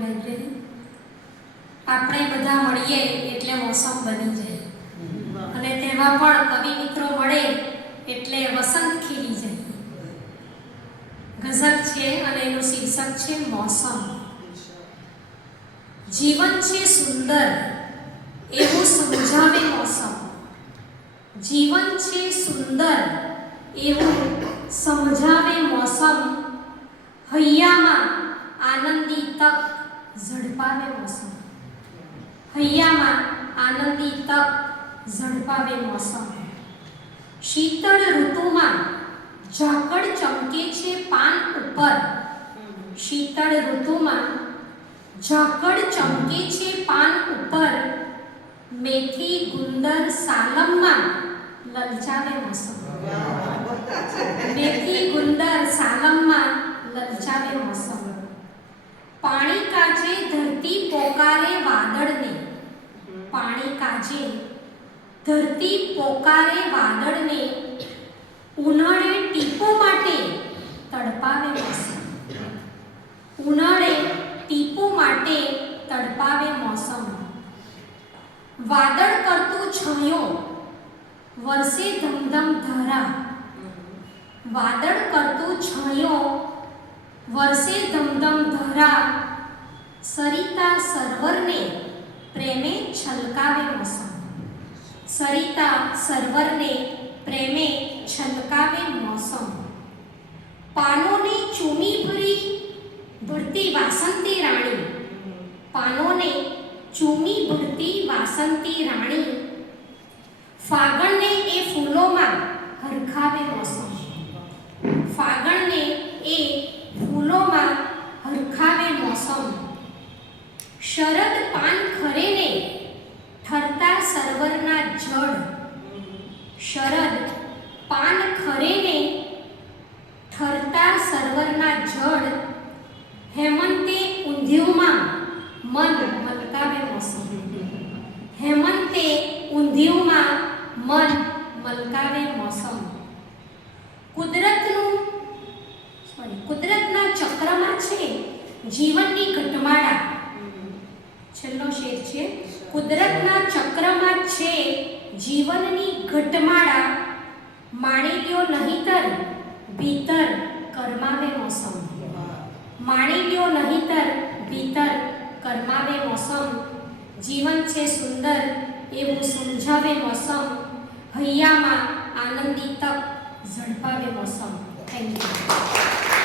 Library આપણે બધા મળીએ એટલે મોસમ બની જાય અને તેમાં પણ કવિ મિત્રો મળે એટલે વસંત ખીલી જાય. ગઝલ છે અને એનું શીર્ષક છે મોસમ. જીવન છે સુંદર એવું સમજાવે મોસમ. જીવન છે સુંદર એવું સમજાવે મોસમ. હૈયામાં આનંદી તક ઝડપાવે મોસમ. હૈયામાં આનંદી તક ઝડપાવે મોસમ. શીતળ ઋતુમાં ઝાકળ ચમકે છે પાન ઉપર. શીતળ ઋતુમાં ઝાકળ ચમકે છે પાન ઉપર. મેથી ગુંદર સાલમમાં લલચાવે મોસમ. મેથી ગુંદર સાલમમાં લલચાવે મોસમ. પાણી કાજે ધરતી પોકારે વાદળને. પાણી કાજે ધરતી પોકારે વાદળને. ઉનાળે ટીપો માટે તડપાવે મોસમ. ઉનાળે ટીપો માટે તડપાવે મોસમ. વાદળ કરતું છાંયો વરસે ધમધમ ધારા. વાદળ કરતું છાંયો વરસે ધમધમ ધારા. સરિતા સરોવરને પ્રેમે છલકાવે મોસમ. સરિતા સરોવરને પ્રેમે છલકાવે મોસમ. પાનોને ચૂમી ભરતી વાસંતી રાણી. પાનોને ચૂમી ભરતી વાસંતી રાણી. ફાગણને એ ફૂલોમાં હરખાવે મોસમ. ફાગણને એ ફૂલોમાં હરખાવે મોસમ. શરદ પાન ખરેને ઠરતા સરોવરના જળ. શરદ પાન ખરેને ઠરતા સરોવરના જળ. હેમંતે ઊંધિયુંમાં મન મલકાવે મોસમ. હેમંતે ઊંધિયુંમાં મન મલકાવે મોસમ. કુદરતના ચક્રમાં છે જીવનની ઘટમાળા. છેલ્લો શેર છે. કુદરતના ચક્રમાં છે જીવનની ઘટમાળા. માણી લ્યો નહીતર ભીતર કરમાવે મોસમ. માણી લ્યો નહીતર ભીતર કરમાવે મોસમ. જીવન છે સુંદર એવું સમજાવે મોસમ. હૈયામાં આનંદી તક ઝડપાવે મોસમ. Thank you.